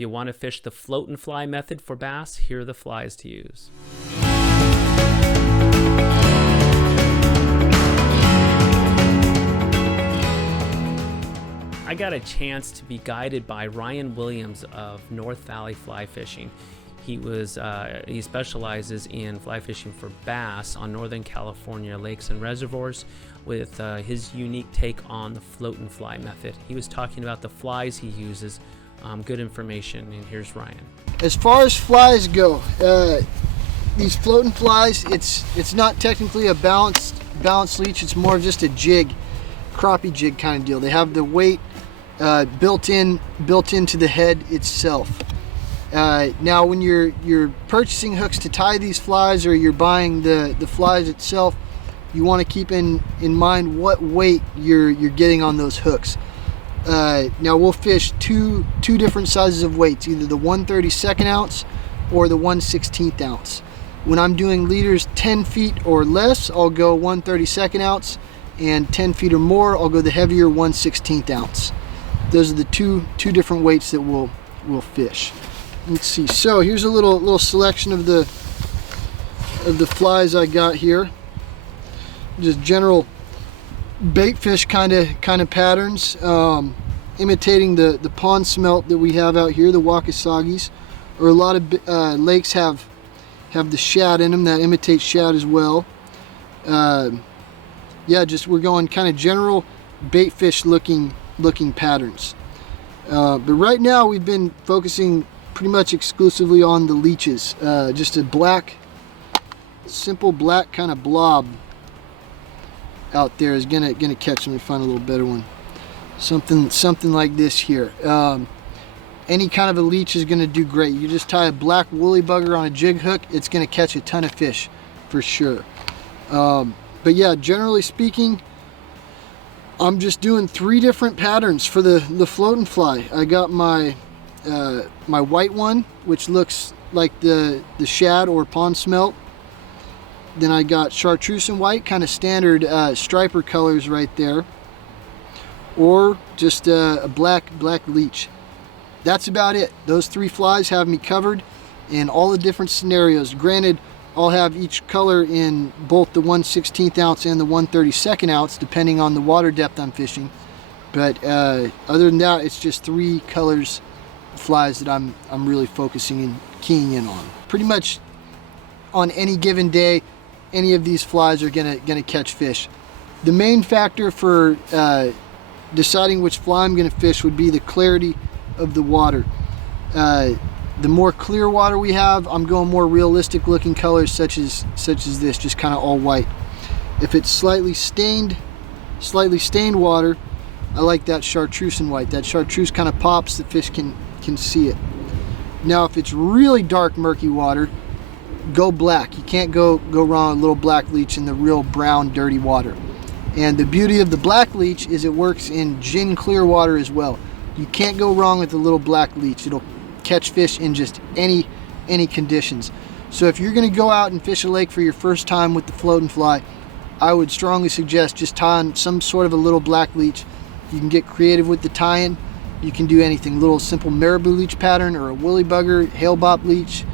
If you want to fish the float and fly method for bass, here are the flies to use. I got a chance to be guided by Ryan Williams of North Valley Fly Fishing. He specializes in fly fishing for bass on Northern California lakes and reservoirs with his unique take on the float and fly method. He was talking about the flies he uses. Good information, and here's Ryan. As far as flies go, these floating flies, it's not technically a balanced leech. It's more of just a jig, crappie jig kind of deal. They have the weight built into the head itself. Now when you're purchasing hooks to tie these flies, or you're buying the flies itself, you want to keep in mind what weight you're getting on those hooks. Now we'll fish two different sizes of weights, either the 1/32 ounce or the 1/16 ounce. When I'm doing leaders 10 feet or less, I'll go 1/32 ounce, and 10 feet or more, I'll go the heavier 1/16 ounce. Those are the two different weights that we'll fish. Let's see. So here's a little selection of the flies I got here. Just general bait fish kind of patterns, imitating the pond smelt that we have out here, the Wakasagis, or a lot of lakes have the shad in them that imitate shad as well. Yeah, just we're going kind of general bait fish looking patterns. But right now we've been focusing pretty much exclusively on the leeches. Just a simple black kind of blob out there is gonna catch them. Let me find a little better one. Something like this here. Any kind of a leech is gonna do great. You just tie a black woolly bugger on a jig hook, it's gonna catch a ton of fish for sure. But yeah, generally speaking, I'm just doing 3 different patterns for the floating fly. I got my my white one, which looks like the shad or pond smelt. Then I got chartreuse and white, kind of standard striper colors right there, or just a black leech. That's about it. Those 3 flies have me covered in all the different scenarios. Granted, I'll have each color in both the 1/16 ounce and the 1/32 ounce, depending on the water depth I'm fishing. But other than that, it's just 3 colors flies that I'm really focusing and keying in on. Pretty much on any given day, any of these flies are gonna catch fish. The main factor for deciding which fly I'm gonna fish would be the clarity of the water. The more clear water we have, I'm going more realistic looking colors such as this, just kind of all white. If it's slightly stained water, I like that chartreuse and white. That chartreuse kind of pops, the fish can see it. Now if it's really dark murky water, go black. You can't go wrong with a little black leech in the real brown dirty water. And the beauty of the black leech is it works in gin clear water as well. You can't go wrong with a little black leech. It'll catch fish in just any conditions. So if you're going to go out and fish a lake for your first time with the float and fly, I would strongly suggest just tying some sort of a little black leech. You can get creative with the tie-in. You can do anything, little simple marabou leech pattern or a woolly bugger, hail bop leech,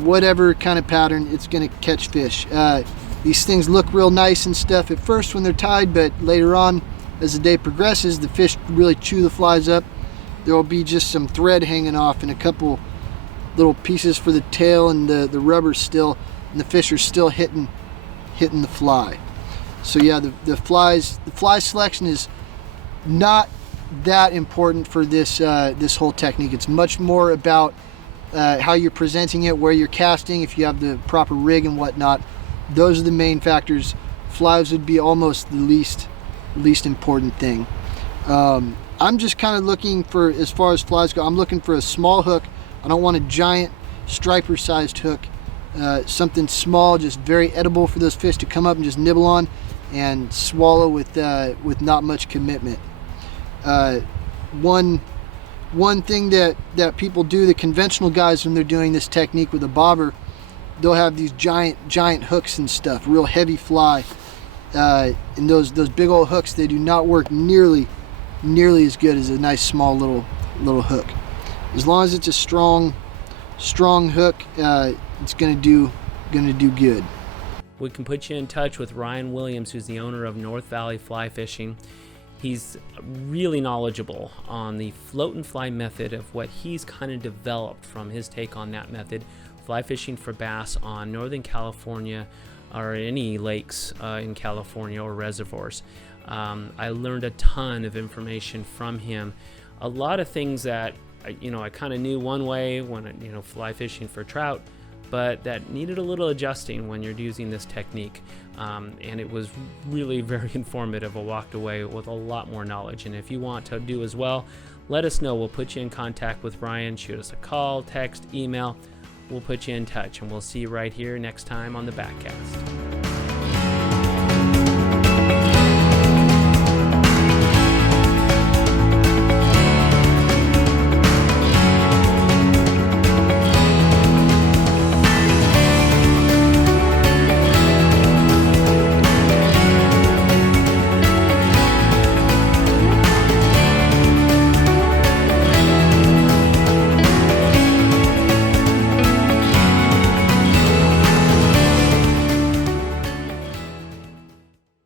whatever kind of pattern, it's going to catch fish. These things look real nice and stuff at first when they're tied, but later on as the day progresses, the fish really chew the flies up. There will be just some thread hanging off and a couple little pieces for the tail and the rubber still, and the fish are still hitting the fly. So yeah, the fly selection is not that important for this whole technique. It's much more about how you're presenting it, where you're casting, if you have the proper rig and whatnot. Those are the main factors. Flies would be almost the least important thing. I'm just kind of looking for, as far as flies go, I'm looking for a small hook. I don't want a giant striper sized hook. Something small, just very edible for those fish to come up and just nibble on and swallow with not much commitment. One thing that people do, the conventional guys, when they're doing this technique with a bobber, they'll have these giant hooks and stuff, real heavy fly, and those big old hooks, they do not work nearly as good as a nice small little hook. As long as it's a strong hook, it's gonna do good. We can put you in touch with Ryan Williams, who's the owner of North Valley Fly Fishing. He's really knowledgeable on the float and fly method of what he's kind of developed from his take on that method, fly fishing for bass on Northern California or any lakes in California or reservoirs. I learned a ton of information from him. A lot of things that I kind of knew one way when fly fishing for trout, but that needed a little adjusting when you're using this technique. And it was really very informative. I walked away with a lot more knowledge. And if you want to do as well, let us know. We'll put you in contact with Ryan. Shoot us a call, text, email. We'll put you in touch, and we'll see you right here next time on the Backcast.